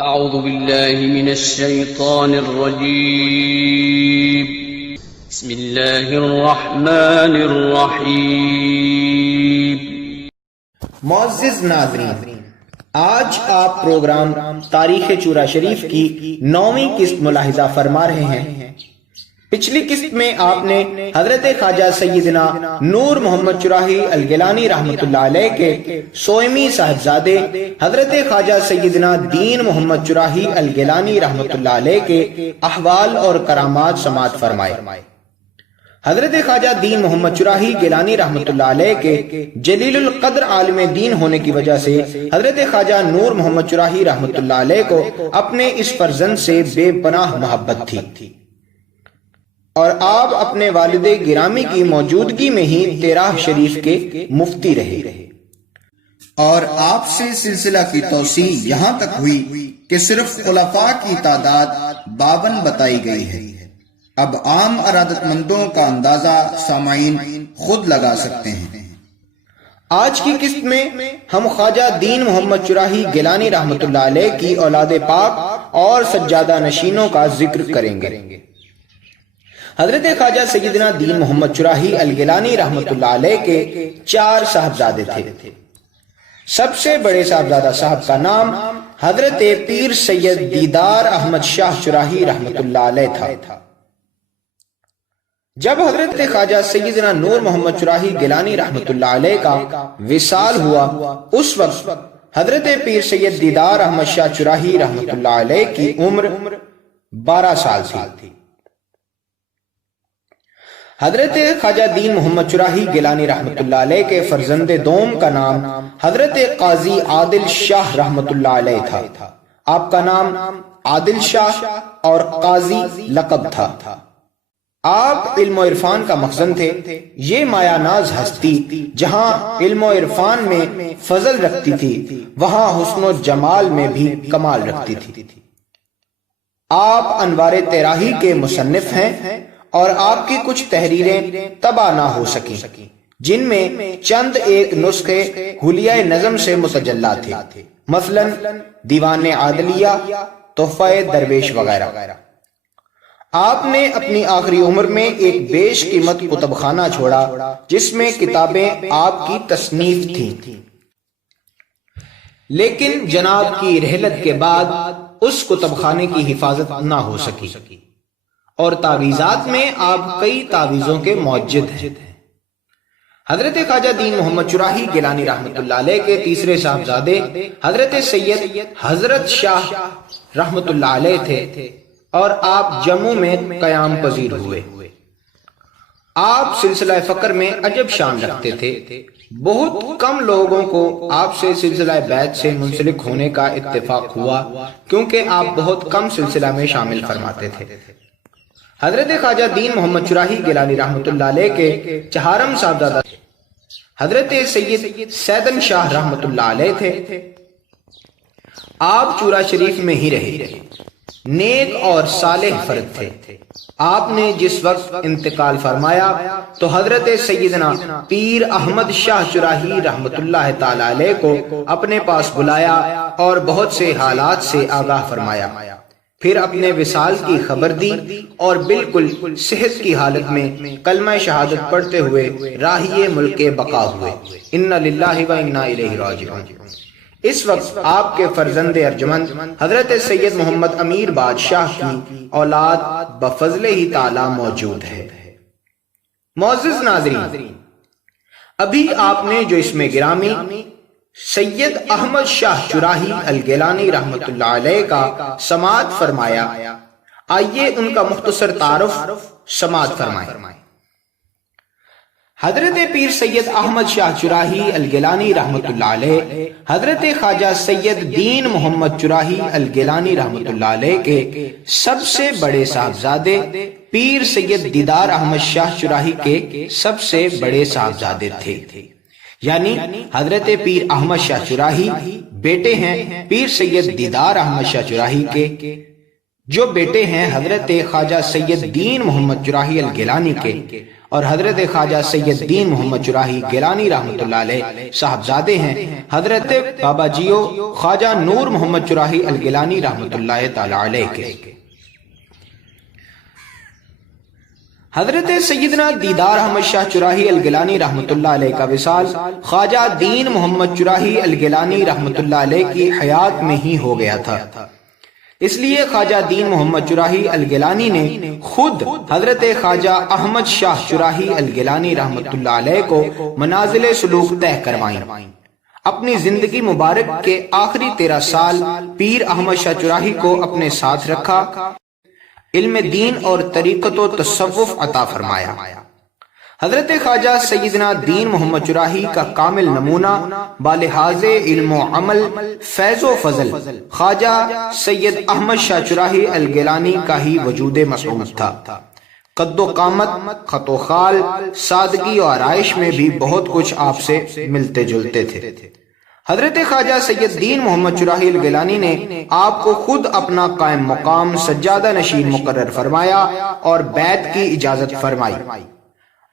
أعوذ بالله من الشيطان الرجيم. بسم الله الرحمن الرحيم. معزز ناظرین، آج آپ پروگرام تاریخ چورا شریف کی 9ویں قسط ملاحظہ فرما رہے ہیں۔ پچھلی قسط میں آپ نے حضرت خواجہ سیدنا نور محمد چراہی الگیلانی رحمۃ اللہ علیہ کے سوئمی صاحبزادے حضرت خواجہ سیدنا دین محمد چراہی الگیلانی رحمۃ اللہ علیہ کے احوال اور کرامات سماعت فرمائے۔ حضرت خواجہ دین محمد چراہی گیلانی رحمۃ اللہ علیہ کے جلیل القدر عالم دین ہونے کی وجہ سے حضرت خواجہ نور محمد چراہی رحمۃ اللہ علیہ کو اپنے اس فرزند سے بے پناہ محبت تھی، اور آپ اپنے والد گرامی کی موجودگی میں ہی تیراہ شریف کے مفتی رہے، اور آپ سے سلسلہ کی توسیع یہاں تک ہوئی کہ صرف خلفاء کی تعداد 52 بتائی گئی ہے۔ اب عام ارادت مندوں کا اندازہ سامعین خود لگا سکتے ہیں۔ آج کی قسط میں ہم خواجہ دین محمد چراہی گیلانی رحمۃ اللہ علیہ کی اولاد پاک اور سجادہ نشینوں کا ذکر کریں گے۔ حضرت خواجہ سیدنا دین محمد چراہی الگیلانی رحمۃ اللہ علیہ کے 4 صاحبزادے تھے۔ سب سے بڑے صاحبزادہ صاحب کا نام حضرت پیر سید دیدار احمد شاہ چراہی رحمۃ اللہ علیہ تھا۔ جب حضرت خواجہ سیدنا نور محمد چراہی گیلانی رحمۃ اللہ علیہ کا وصال ہوا، اس وقت حضرت پیر سید دیدار احمد شاہ چراہی رحمۃ اللہ علیہ کی عمر 12 سال تھی۔ حضرت خواجہ دین محمد چراہی گیلانی رحمۃ اللہ علیہ کے فرزند دوم کا نام حضرت قاضی عادل شاہ رحمۃ اللہ علیہ تھا۔ آپ کا نام عادل شاہ اور قاضی لقب تھا۔ آپ علم و عرفان کا مخزن تھے۔ یہ مایا ناز ہستی جہاں علم و عرفان میں فضل رکھتی تھی، وہاں حسن و جمال میں بھی کمال رکھتی تھی۔ آپ انوار تیراہی کے مصنف ہیں، اور آپ کی کچھ تحریریں طبع نہ ہو سکیں، جن میں چند ایک نسخے حلیہ نظم سے متجلا تھے، مثلا دیوان عادلیہ، تحفہ درویش وغیرہ۔ آپ نے اپنی آخری عمر میں ایک بیش قیمت کتب خانہ چھوڑا جس میں کتابیں آپ کی تصنیف تھیں، لیکن جناب کی رحلت کے بعد اس کتب خانے کی حفاظت نہ ہو سکی، اور تعویذات میں آپ کئی تعویذوں کے موجد ہیں۔ حضرت خواجہ دین محمد چراہی گیلانی رحمۃ اللہ علیہ کے تیسرے صاحبزادے حضرت سید حضرت شاہ رحمۃ اللہ علیہ تھے، اور آپ جموں میں قیام پذیر ہوئے۔ آپ سلسلہ فقر میں عجب شان رکھتے تھے۔ بہت کم لوگوں کو آپ سے سلسلہ بیعت سے منسلک ہونے کا اتفاق ہوا، کیونکہ آپ بہت کم سلسلہ میں شامل فرماتے تھے۔ حضرت خواجہ دین محمد چراہی گیلانی رحمۃ اللہ علیہ کے 4م صاحبزادہ حضرت سید سیدن شاہ رحمۃ اللہ علیہ تھے۔ آپ چورا شریف میں ہی رہے، نیک اور صالح فرد تھے۔ آپ نے جس وقت انتقال فرمایا تو حضرت سیدنا پیر احمد شاہ چراہی رحمۃ اللہ تعالی علیہ کو اپنے پاس بلایا اور بہت سے حالات سے آگاہ فرمایا، پھر اپنے وصال کی خبر دی، اور بالکل صحت کی حالت میں کلمہ شہادت پڑھتے ہوئے راہی ملک بقا ہوئے۔ انا للہ و انا الیہ راجعون۔ اس وقت آپ کے فرزند ارجمند حضرت سید محمد امیر بادشاہ کی اولاد بفضل ہی تعالی موجود ہے۔ معزز ناظرین، ابھی آپ نے جو اسم گرامی سید احمد شاہ چراہی الگیلانی رحمۃ اللہ علیہ کا سماعت فرمایا، آئیے ان کا مختصر تعارف سماعت فرمائیں۔ حضرت پیر سید احمد شاہ چراہی الگیلانی رحمۃ اللہ علیہ حضرت خواجہ سید دین محمد چراہی الگیلانی رحمۃ اللہ علیہ کے سب سے بڑے صاحبزادے پیر سید دیدار احمد شاہ چراہی کے سب سے بڑے صاحبزادے تھے، یعنی حضرت پیر احمد شاہ چراہی بیٹے ہیں پیر سید دیدار احمد شاہ چراہی کے، جو بیٹے ہیں حضرت خواجہ سید دین محمد چراہی الگیلانی کے، اور حضرت خواجہ سید دین محمد چراہی گیلانی رحمۃ اللہ علیہ صاحبزادے ہیں حضرت بابا جیو خواجہ نور محمد چراہی الگیلانی رحمۃ اللہ تعالی علیہ کے۔ حضرت سیدنا دیدار احمد شاہ چراہی الگیلانی رحمۃ اللہ علیہ کا وصال خواجہ دین محمد چراہی الگیلانی رحمۃ اللہ علیہ کی حیات میں ہی ہو گیا تھا، اس لیے خواجہ دین محمد چراہی الگیلانی نے خود حضرت خواجہ احمد شاہ چراہی الگیلانی رحمۃ اللہ علیہ کو منازل سلوک طے کروائیں۔ اپنی زندگی مبارک کے آخری 13 سال پیر احمد شاہ چراہی کو اپنے ساتھ رکھا، علم دین اور طریقت و تصوف عطا فرمایا۔ حضرت خواجہ سیدنا دین محمد چراہی کا کامل نمونہ بالحاظ علم و عمل، فیض و فضل خواجہ سید احمد شاہ چراہی الگیلانی کا ہی وجود مسعود تھا۔ قد و قامت، خط و خال، سادگی و آرائش میں بھی بہت کچھ آپ سے ملتے جلتے تھے۔ حضرت خواجہ سید دین محمد چراہی الگیلانی نے آپ کو خود اپنا قائم مقام سجادہ نشین مقرر فرمایا اور بیعت کی اجازت فرمائی۔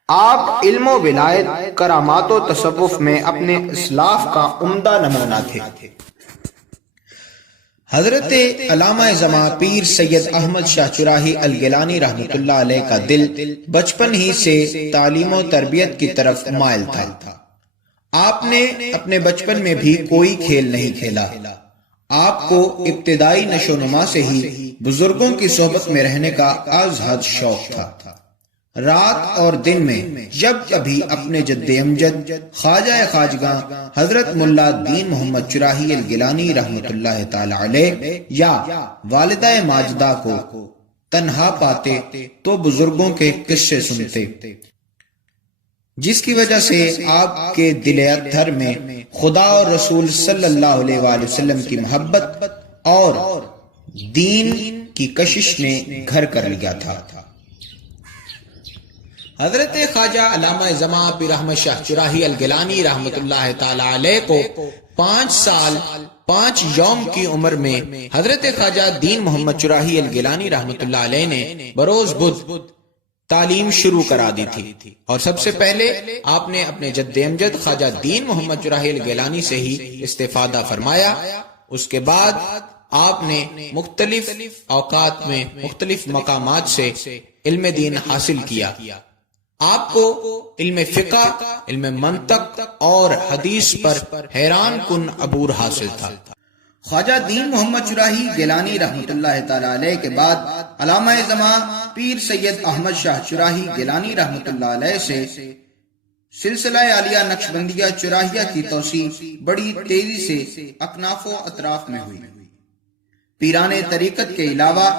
آپ علم و ولایت، کرامات و تصوف میں اپنے اسلاف کا عمدہ نمونہ تھے۔ حضرت علامہ زماں پیر سید احمد شاہ چراہی الگیلانی رحمۃ اللہ علیہ کا دل بچپن ہی سے تعلیم و تربیت کی طرف مائل تھا۔ آپ نے اپنے بچپن میں بھی کوئی کھیل نہیں کھیلا۔ آپ کو ابتدائی نشو و نما سے ہی بزرگوں کی صحبت میں رہنے کا از حد شوق تھا۔ رات اور دن میں جب کبھی اپنے جد امجد خواجہ خواجگاں حضرت ملا دین محمد چراہی الگیلانی رحمۃ اللہ تعالی علیہ یا والدہ ماجدہ کو تنہا پاتے تو بزرگوں کے قصے سنتے، جس کی وجہ سے آپ کے دل اطہر میں خدا اور رسول صلی اللہ علیہ وآلہ وسلم کی محبت اور دین کی کشش نے گھر کر لیا تھا۔ حضرت خواجہ علامہ زماں پیر احمد شاہ چراہی الگیلانی رحمۃ اللہ تعالی علیہ کو 5 سال 5 یوم کی عمر میں حضرت خواجہ دین محمد چراہی الگیلانی رحمۃ اللہ علیہ نے بروز بدھ تعلیم شروع کرا دی تھی، اور سب سے پہلے آپ نے اپنے جد امجد خواجہ دین محمد چراہی الگیلانی سے ہی استفادہ فرمایا۔ اس کے بعد آپ نے مختلف اوقات میں مختلف مقامات سے علم دین حاصل کیا۔ آپ کو علم فقہ، علم منطق اور حدیث پر حیران کن عبور حاصل تھا۔ خواجہ دین محمد چراہی گیلانی رحمۃ اللہ تعالی علیہ کے بعد علامہ زماں پیر سید احمد شاہ چراہی گیلانی رحمۃ اللہ علیہ سے سلسلہ عالیہ نقشبندیہ چراہیہ کی توسیع بڑی تیزی سے اکناف و اطراف میں ہوئی۔ پیران طریقت کے علاوہ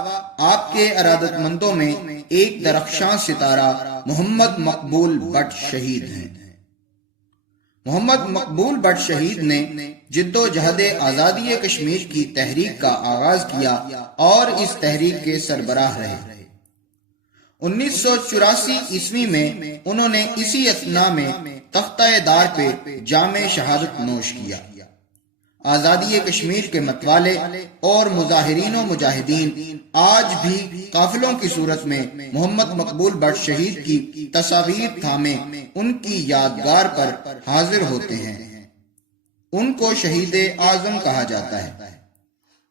آپ کے ارادت مندوں میں ایک درخشاں ستارہ محمد مقبول بٹ شہید ہیں۔ محمد مقبول بٹ شہید نے جد و جہد آزادی کشمیر کی تحریک کا آغاز کیا اور اس تحریک کے سربراہ رہے۔ 1984 عیسوی میں انہوں نے اسی اثنا میں تختہ دار پہ جام شہادت نوش کیا۔ آزادی کشمیر کے متوالے اور مظاہرین و مجاہدین آج بھی قافلوں کی صورت میں محمد مقبول بٹ شہید کی تصاویر تھامے ان کی یادگار پر حاضر ہوتے ہیں۔ ان کو شہید اعظم کہا جاتا ہے۔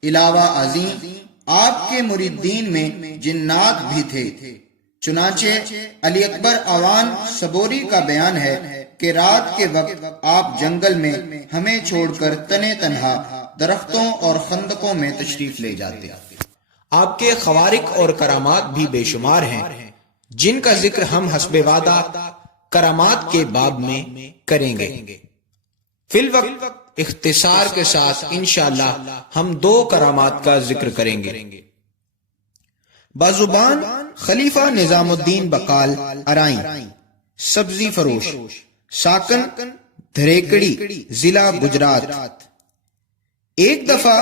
علاوہ ازیں آپ کے مریدین میں جنات بھی تھے، چنانچہ علی اکبر اوان صبوری کا بیان ہے کہ رات کے وقت آپ جنگل میں ہمیں چھوڑ کر تنے تنہا درختوں اور خندقوں میں تشریف لے جاتے۔ آپ کے خوارق اور کرامات بھی بے شمار ہیں، جن کا ذکر ہم حسب وعدہ کرامات کے باب میں کریں گے۔ فی الوقت اختصار کے ساتھ انشاءاللہ ہم 2 کرامات کا ذکر کریں گے۔ بازوبان خلیفہ نظام الدین بقال ارائیں، سبزی فروش، ساکن دھریکڑی، ضلع گجرات۔ ایک دفعہ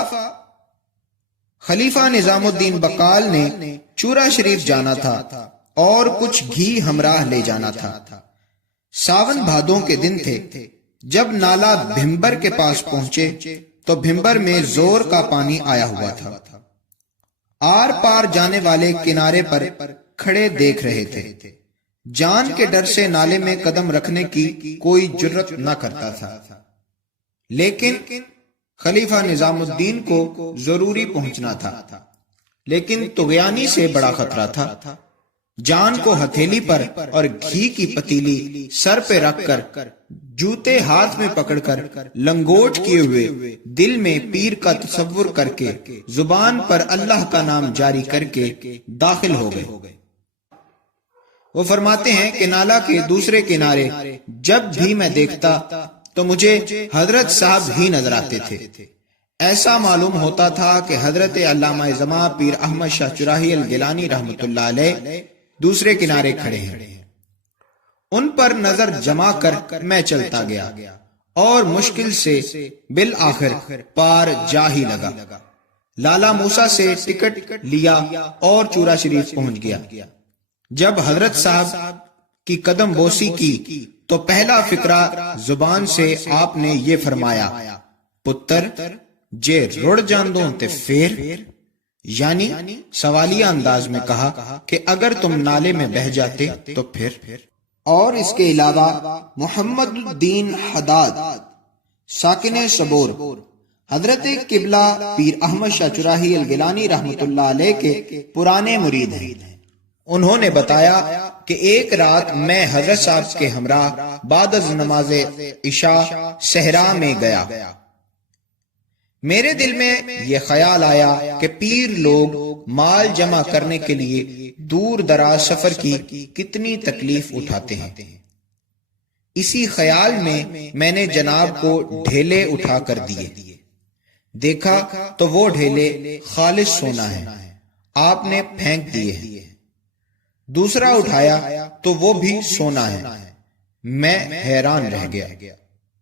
خلیفہ نظام الدین بقال نے چورا شریف جانا تھا اور کچھ گھی ہمراہ لے جانا تھا۔ ساون بھادوں کے دن تھے۔ جب نالا بھمبر کے پاس پہنچے تو بھمبر میں زور کا پانی آیا ہوا تھا۔ آر پار جانے والے کنارے پر کھڑے دیکھ رہے تھے۔ جان کے ڈر سے نالے میں قدم رکھنے کی کوئی جرت نہ کرتا تھا، لیکن خلیفہ نظام الدین کو ضروری پہنچنا تھا، لیکن طغیانی سے بڑا خطرہ تھا۔ جان کو ہتھیلی پر اور گھی کی پتیلی سر پہ رکھ کر، جوتے ہاتھ میں پکڑ کر، لنگوٹ کیے ہوئے، دل میں پیر کا تصور کر کے، زبان پر اللہ کا نام جاری کر کے داخل ہو گئے۔ وہ فرماتے ہیں کہ نالا کے دوسرے کنارے جب بھی میں دیکھتا تو مجھے حضرت صاحب ہی نظر آتے تھے۔ ایسا معلوم ہوتا تھا کہ حضرت علامہ زماں پیر احمد شاہ چراہی الگیلانی رحمۃ اللہ علیہ دوسرے کنارے کھڑے ہیں۔ ان پر نظر جما کر میں چلتا گیا اور مشکل سے بالآخر پار جا ہی لگا۔ لالا موسیٰ سے ٹکٹ لیا اور چورا شریف پہنچ گیا۔ جب حضرت صاحب کی قدم بوسی کی تو پہلا فقرہ زبان سے آپ نے یہ فرمایا، پتر جے رڑ جاندوں تے پھر، یعنی سوالیہ انداز میں کہا کہ اگر تم نالے میں بہہ جاتے تو پھر۔ اور اس کے علاوہ محمد الدین حداد ساکن صبور حضرت قبلہ پیر احمد شاہ چراہی الگیلانی رحمۃ اللہ علیہ کے پرانے مرید ہیں۔ انہوں نے بتایا کہ ایک رات میں حضرت صاحب کے ہمراہ بعد از نماز عشاء صحرا میں گیا۔ میرے دل میں یہ خیال آیا کہ پیر لوگ مال جمع کرنے کے لیے دور دراز سفر کی کتنی تکلیف اٹھاتے ہیں۔ اسی خیال میں نے جناب کو ڈھیلے اٹھا کر دیے۔ دیکھا تو وہ ڈھیلے خالص سونا ہے، آپ نے پھینک دیے ہیں۔ دوسرا اٹھایا تو وہ بھی سونا ہے۔ میں حیران رہ گیا۔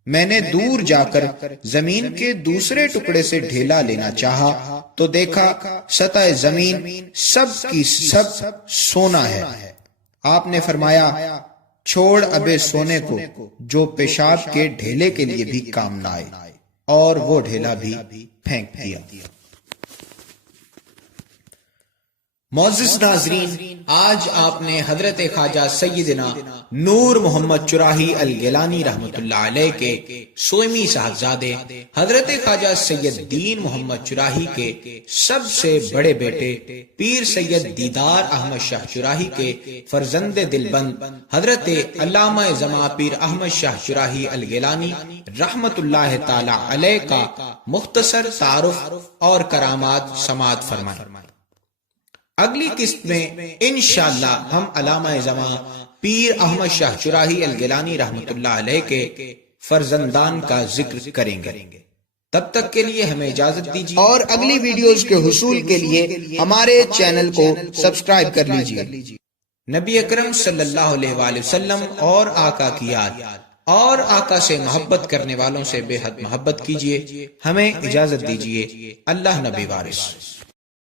میں نے دور جا کر زمین کے دوسرے ٹکڑے سے ڈھیلا لینا چاہا تو دیکھا سطح زمین سب کی سب سونا ہے۔ آپ نے فرمایا، چھوڑ ابے سونے کو جو پیشاب کے ڈھیلے کے لیے بھی کام نہ آئے، اور وہ ڈھیلا بھی پھینک دیا۔ معزز ناظرین، آج آپ نے حضرت خواجہ سیدنا نور محمد چراہی الگیلانی رحمۃ اللہ علیہ کے سوئمی صاحبزادے حضرت خواجہ سید دین محمد چراہی کے سب سے بڑے بیٹے پیر سید دیدار احمد شاہ چراہی کے فرزند دلبند حضرت علامہ زماں پیر احمد شاہ چراہی الگیلانی رحمۃ اللہ تعالی علیہ کا مختصر تعارف اور کرامات سماعت فرمائیں۔ اگلی قسط میں انشاءاللہ ہم علامہ زماں پیر احمد شاہ چراہی الگیلانی رحمۃ اللہ علیہ کے فرزندان کا ذکر کریں گے۔ تب تک کے لیے ہمیں اجازت دیجیے، اور اگلی ویڈیوز کے حصول کے لیے ہمارے چینل کو سبسکرائب کر لیجیے۔ نبی اکرم صلی اللہ علیہ وآلہ وسلم اور آقا کی یاد اور آقا سے محبت کرنے والوں سے بے حد محبت کیجیے۔ ہمیں اجازت دیجیے۔ اللہ نبی وارث۔